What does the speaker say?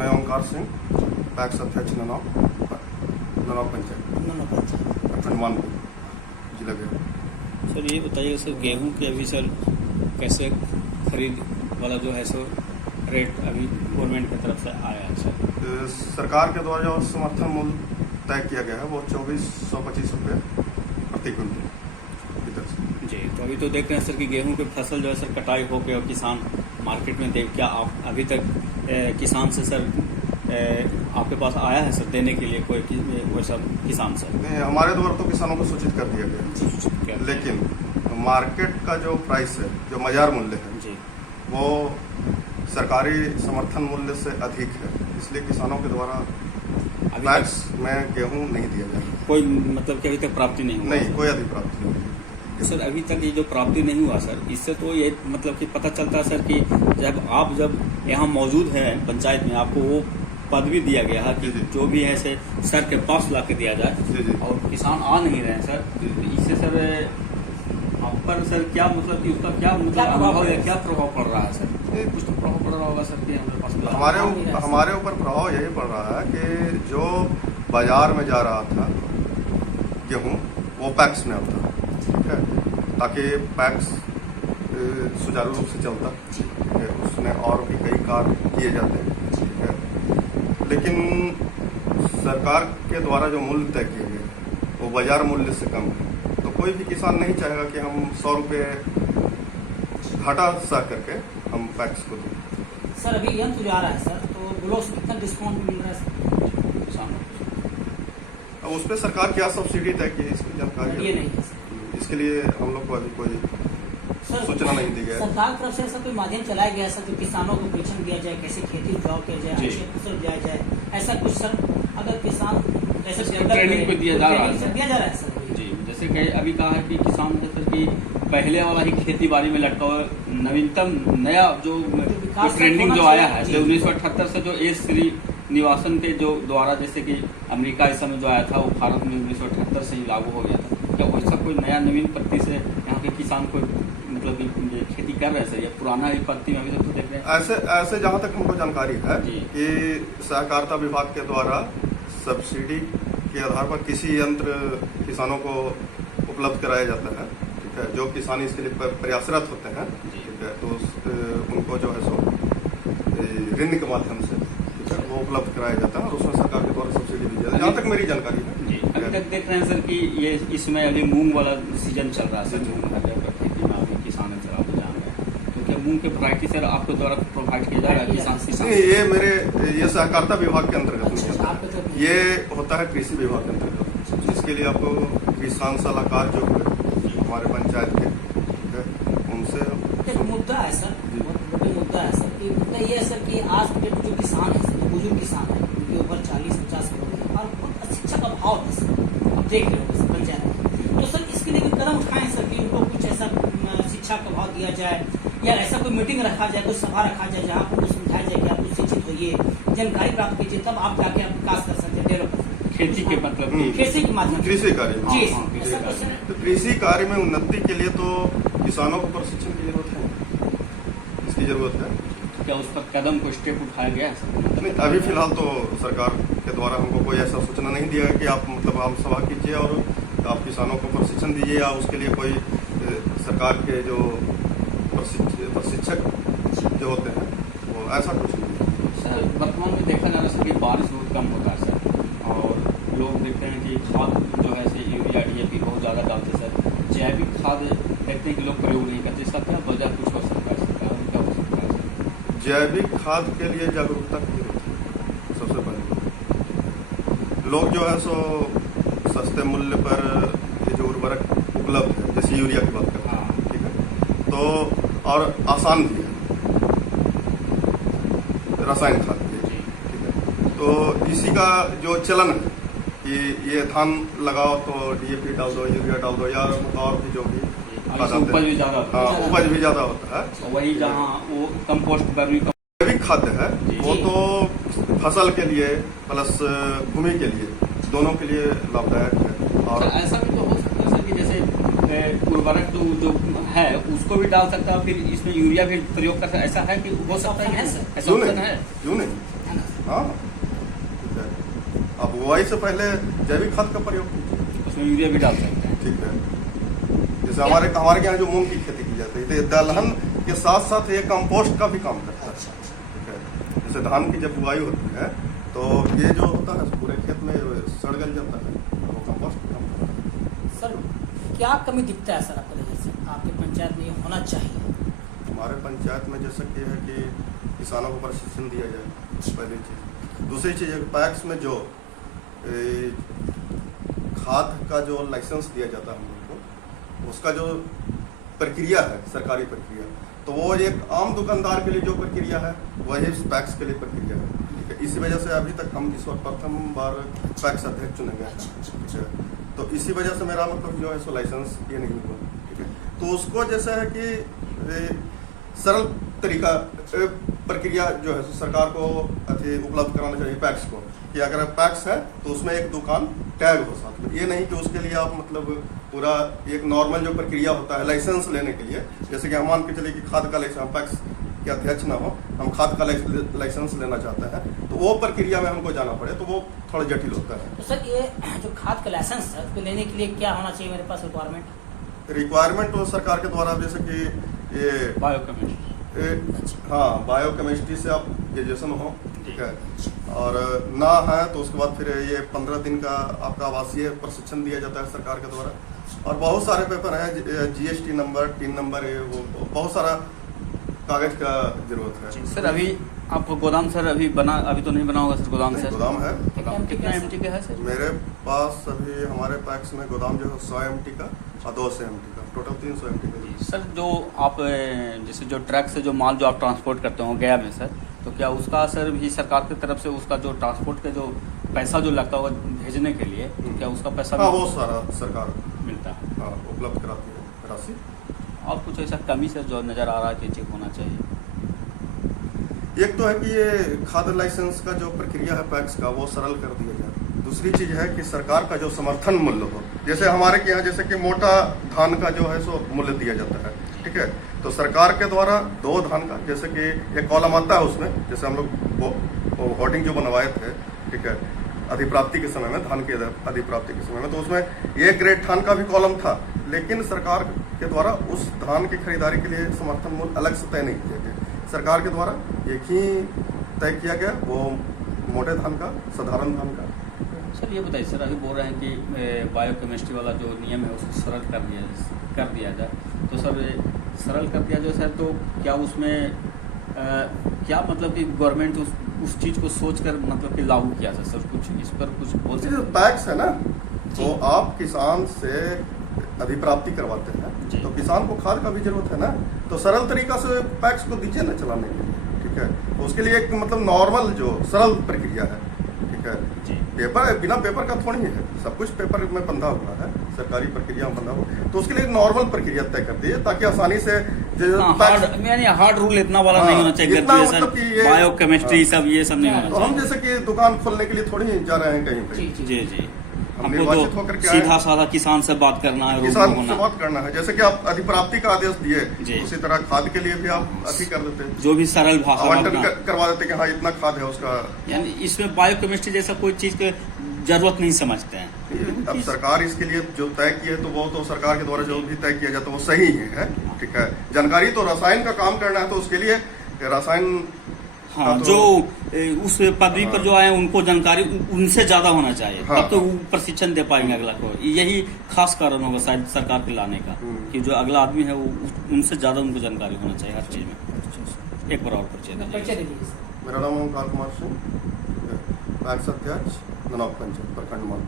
मैं ओंकार सिंह, पैक्स अध्यक्ष ननौर पंचायत प्रखंड मानपुर जिला गया। सर ये बताइए सर, गेहूं के अभी सर कैसे खरीद वाला जो है सो रेट अभी गवर्नमेंट की तरफ से आया है सर? सरकार के द्वारा जो समर्थन मूल्य तय किया गया है वो 2425 रुपये प्रति क्विंटल की तरफ से। जी, तो अभी तो देख रहे हैं सर कि गेहूं की फसल जो है सर कटाई हो गई और किसान मार्केट में देख, क्या आप अभी तक किसान से सर आपके पास आया है सर देने के लिए कोई सब किसान सर? नहीं, हमारे द्वारा तो किसानों को सूचित कर दिया गया है, लेकिन मार्केट का जो प्राइस है, जो बाजार मूल्य है जी, वो सरकारी समर्थन मूल्य से अधिक है, इसलिए किसानों के द्वारा पैक्स में गेहूं नहीं दिया जाएगा। कोई मतलब कि अभी तक प्राप्ति नहीं हुआ? नहीं, कोई अधिप्राप्ति नहीं। सर अभी तक ये जो प्राप्ति नहीं हुआ सर, इससे तो ये मतलब कि पता चलता है सर कि जब यहाँ मौजूद हैं पंचायत में, आपको वो पदवी दिया गया है कि जो भी है से सर के पास ला के दिया जाए, और किसान आ नहीं रहे हैं सर, तो इससे सर आप पर सर क्या मतलब कि उसका क्या मतलब अनुभव है, क्या प्रभाव पड़ रहा है सर? कुछ तो प्रभाव पड़ रहा होगा सर कि हमारे पास हमारे ऊपर प्रभाव यही पड़ रहा है कि जो बाजार में जा रहा था गेहूं वो पैक्स में आता, ठीक है, ताकि पैक्स सुचारू रूप से चलता, ठीक है, उसमें और भी कई कार्य किए जाते हैं, ठीक है, लेकिन सरकार के द्वारा जो मूल्य तय किए गए वो बाजार मूल्य से कम है, तो कोई भी किसान नहीं चाहेगा कि हम 100 रुपये घाटा सह करके हम पैक्स को दें। सर अभी यंत्र जो आ रहा है सर, तो ब्लॉक से कितना डिस्काउंट मिल रहा है सर किसानों को? अब उस पर सरकार क्या सब्सिडी तय की है इसकी जानकारी ये नहीं है सर। इसके लिए हम लोग को अभी कोई सूचना नहीं दी गई। सरकार तरफ से ऐसा कोई माध्यम चलाया गया सर, जो किसानों को प्रशिक्षण दिया जाए, कैसे खेती उपजाऊ किया जाए, ऐसे फसल दिया जाए, ऐसा कुछ सर अगर किसान ऐसे ट्रेनिंग पे दिया जा रहा है सर? जी, जैसे कि अभी कहा है कि किसान जैसे कि पहले वाला ही खेती बाड़ी में लटका हुआ नवीनतम नया जो ट्रेंडिंग जो आया है, जो 1978 से जो एस श्रीनिवासन के जो द्वारा जैसे कि अमेरिका इस समय जो आया था, वो भारत में 1978 से ही लागू हो गया था। क्या वैसा कोई नया नवीन पद्धति से यहाँ के किसान को मतलब कि खेती कर रहे हैं सर, या पुराना ही पद्धति में अभी तक तो देख रहे हैं? ऐसे जहाँ तक हमको जानकारी है कि सहकारिता विभाग के द्वारा सब्सिडी के आधार पर किसी यंत्र किसानों को उपलब्ध कराया जाता है, ठीक है, जो किसान इसके लिए प्रयासरत होते हैं, ठीक है, तो उनको जो है सो ऋण के माध्यम से वो उपलब्ध कराया जाता है और उसमें सरकार के द्वारा सब्सिडी दी जाती है, जहाँ तक मेरी जानकारी है। जी, अभी तक देख रहे हैं सर कि ये इसमें अभी मूंग वाला सीजन चल रहा है सर, मूंग खेती में अभी किसान सर आप जान रहे हैं, तो क्या मूंग के वैरायटी सर आपके द्वारा प्रोवाइड किया जा रहा है किसान? नहीं, ये सहकारिता विभाग के अंतर्गत नहीं आता है, ये होता है कृषि विभाग के अंतर्गत, जिसके लिए आपको किसान सलाहकार जो हुए हमारे पंचायत के, ठीक है, उनसे एक मुद्दा है सर, बहुत मुद्दा है सर, कि मुद्दा ये है सर कि आज के जो किसान है, बुजुर्ग किसान है, उनकी उम्र 40-50 करोड़ और बहुत शिक्षा का भाव है सर, आप देख रहे हो सर पंचायत में, तो सर इसके लिए भी कदम उठाएं सर कि उनको कुछ ऐसा शिक्षा का भाव दिया जाए, या ऐसा कोई मीटिंग रखा जाए, कोई सभा रखा जाए जहाँ आपको समझाया जाए कि आप शिक्षित होइए, जानकारी प्राप्त कीजिए, तब आप जाके आप विकास कर सकते हैं, डेवलप खेती के मतलब खेती के माध्यम कृषि कार्य जी, तो कृषि कार्य में उन्नति के लिए तो किसानों को प्रशिक्षण की जरूरत है, इसकी जरूरत है। क्या उस पर कदम को स्टेप उठाया गया है? नहीं, अभी फिलहाल तो सरकार के द्वारा हमको कोई ऐसा सूचना नहीं दिया है कि आप मतलब आम सभा कीजिए और आप किसानों को प्रशिक्षण दीजिए, या उसके लिए कोई सरकार के जो प्रशिक्षक जो होते हैं वो ऐसा कुछ नहीं। सर वर्तमान में देखा जा रहा है कि बारिश बहुत कम होता है सर, और लोग देखते हैं कि खाद जो है यूरिया DAP बहुत ज़्यादा डालते हैं सर, जैविक खाद देखते हैं कि लोग प्रयोग नहीं करते, इसका क्या वजह कुछ हो सकता है सर, क्या हो सकता है सर? जैविक खाद के लिए जागरूकता की जरूरत है। सबसे पहले लोग जो है सो सस्ते मूल्य पर ये जो उर्वरक उपलब्ध है, जैसे यूरिया की बात करते हैं, ठीक है, तो और आसान भी है रासायनिक खाद के लिए, ठीक है, तो इसी का जो चलन है कि ये धान लगाओ तो DAP डाल दो, यूरिया डाल दो, या और भी जो भी उपज भी ज़्यादा, हाँ, उपज भी ज़्यादा होता है। वही जहाँ वो कंपोस्ट जैविक खाद्य है वो तो फसल के लिए प्लस भूमि के लिए, दोनों के लिए लाभदायक है। और ऐसा भी तो हो सकता है सर कि जैसे उर्वरक जो है उसको भी डाल सकता है, फिर इसमें यूरिया भी प्रयोग कर सकता है, ऐसा है कि हो सकता है? क्यों नहीं, हाँ ठीक है। अब बुआई से पहले जैविक खाद का प्रयोग कीजिए, उसमें यूरिया भी डाल सकते हैं। ठीक है। जैसे हमारे यहाँ जो मूंग की खेती की जाती है, तो दलहन के साथ साथ ये कंपोस्ट का भी काम करता है, अच्छा अच्छा। ठीक है। जैसे धान की जब बुआई होती है तो ये जो होता है पूरे खेत में सड़ गल जाता है, वो कंपोस्ट का काम करता है। सर क्या कमी दिखता है सर आपको नजर से, आपके पंचायत में ये होना चाहिए? हमारे पंचायत में जैसा कि है कि किसानों को प्रशिक्षण दिया जाए, पहली चीज़। दूसरी चीज़ पैक्स में जो खाद का जो लाइसेंस दिया जाता है हम लोग को, उसका जो प्रक्रिया है सरकारी प्रक्रिया, तो वो एक आम दुकानदार के लिए जो प्रक्रिया है वही पैक्स के लिए प्रक्रिया है, ठीक है। इसी वजह से अभी तक हम इस वक्त प्रथम बार पैक्स अध्यक्ष चुने गए हैं, ठीक है। तो इसी वजह से मेरा मतलब जो है सो लाइसेंस ये नहीं हुआ, ठीक है। तो उसको जैसा है कि सरल तरीका प्रक्रिया जो है सरकार को उपलब्ध कराना चाहिए पैक्स को, कि अगर पैक्स है तो उसमें एक दुकान टैग हो साथ में। ये नहीं कि उसके लिए आप मतलब पूरा एक नॉर्मल जो प्रक्रिया होता है लाइसेंस लेने के लिए, जैसे कि हम मान के चलिए कि खाद का लाइसेंस, हम पैक्स के अध्यक्ष ना हो, हम खाद का लाइसेंस लेना चाहते हैं, तो वो प्रक्रिया में हमको जाना पड़े तो वो थोड़ा जटिल होता है। तो सर ये जो खाद का लाइसेंस है उसको लेने के लिए क्या होना चाहिए मेरे पास रिक्वायरमेंट तो सरकार के द्वारा, जैसे कि ये बायोकेमिस्ट्री, हाँ बायोकेमिस्ट्री से आप ग्रेजुएशन हो, ठीक है, और ना है तो उसके बाद फिर ये 15 दिन का आपका आवासीय प्रशिक्षण दिया जाता है सरकार के द्वारा, और बहुत सारे पेपर हैं, जीएसटी नंबर, टीन नंबर, है वो बहुत सारा कागज का जरूरत है। सर अभी आपको गोदाम सर अभी तो नहीं बना होगा सर गोदाम सर? गोदाम है। कितना एमटी का है सर? मेरे पास अभी हमारे पैक्स में गोदाम जो है 100 एमटी का और 200 एमटी का, टोटल 300 एमटी का। सर जो आप जैसे जो ट्रक से जो माल जो आप ट्रांसपोर्ट करते हो गया में सर, तो क्या उसका सर भी सरकार की तरफ से उसका जो ट्रांसपोर्ट का जो पैसा जो लगता होगा भेजने के लिए, तो क्या उसका पैसा हाँ वो सारा सरकार मिलता है? हाँ उपलब्ध कराती है राशि। और कुछ ऐसा कमी सर जो नज़र आ रहा है कि चेक होना चाहिए? एक तो है कि ये खाद्य लाइसेंस का जो प्रक्रिया है पैक्स का वो सरल कर दिया जाए। दूसरी चीज है कि सरकार का जो समर्थन मूल्य हो, जैसे हमारे के यहाँ जैसे कि मोटा धान का जो है सो मूल्य दिया जाता है, ठीक है। तो सरकार के द्वारा 2 धान का, जैसे कि एक कॉलम आता है उसमें, जैसे हम लोग होर्डिंग जो बनवाए थे, ठीक है, अधिप्राप्ति के समय में, धान की अधिप्राप्ति के समय में, तो उसमें 1 ग्रेड धान का भी कॉलम था, लेकिन सरकार के द्वारा उस धान की खरीदारी के लिए समर्थन मूल्य अलग से तय नहीं किया गया। सरकार के द्वारा एक ही तय किया गया, वो मोटे धान का, साधारण धान का। सर ये बताइए सर, अभी बोल रहे हैं कि बायोकेमिस्ट्री वाला जो नियम है उसको सरल कर दिया जाए, तो सर सरल कर दिया जाए सर, तो क्या उसमें क्या मतलब कि गवर्नमेंट उस चीज़ को सोचकर मतलब कि लागू किया था सर? कुछ इस पर कुछ बोल सकते हैं? पैक्स है ना, तो आप किसान से अधिप्राप्ति करवाते हैं, तो किसान को खाद का भी जरूरत है ना, तो सरल तरीका से पैक्स को दीजिए ना चलाने के लिए, ठीक है। तो उसके लिए एक मतलब नॉर्मल जो सरल प्रक्रिया है, ठीक है। पेपर बिना पेपर का थोड़ी है, सब कुछ पेपर में बंधा हुआ है, सरकारी प्रक्रिया में बंधा हुआ, तो उसके लिए एक नॉर्मल प्रक्रिया तय कर दीजिए ताकि आसानी से हार्ड रूल इतना वाला नहीं होना चाहिए मतलब कि ये बायोकेमिस्ट्री सब ये सब नहीं होना चाहिए। तो हम जैसे कि दुकान खोलने के लिए थोड़ी जा रहे हैं कहीं पे, जी हम निर्वाचित होकर के सीधा साधा किसान से बात करना है, किसान से बात करना है। जैसे कि आप अधिप्राप्ति का आदेश दिए, उसी तरह खाद के लिए भी आप अति कर देते हैं, जो भी सरल भाषा आवंटन करवा देते कि हाँ इतना खाद है उसका। यानी इसमें बायोकेमिस्ट्री जैसा कोई चीज की जरूरत नहीं समझते हैं। अब सरकार इसके लिए जो तय की है, तो वो तो सरकार के द्वारा जो भी तय किया जाता है वो सही है, ठीक है। जानकारी तो रसायन का काम करना है, तो उसके लिए रसायन हाँ, तो, जो उस पदवी पर जो आए उनको जानकारी उनसे ज्यादा होना चाहिए, तब तो वो प्रशिक्षण दे पाएंगे अगला को। यही खास कारण होगा शायद सरकार के लाने का, कि जो अगला आदमी है वो उनसे ज्यादा उनको जानकारी होना चाहिए हर चीज में। एक बार और परिचय दीजिए। मेरा नाम ओमकार कुमार सिंह, पैक्स अध्यक्ष, ननौत पंचायत, प्रखंड मान।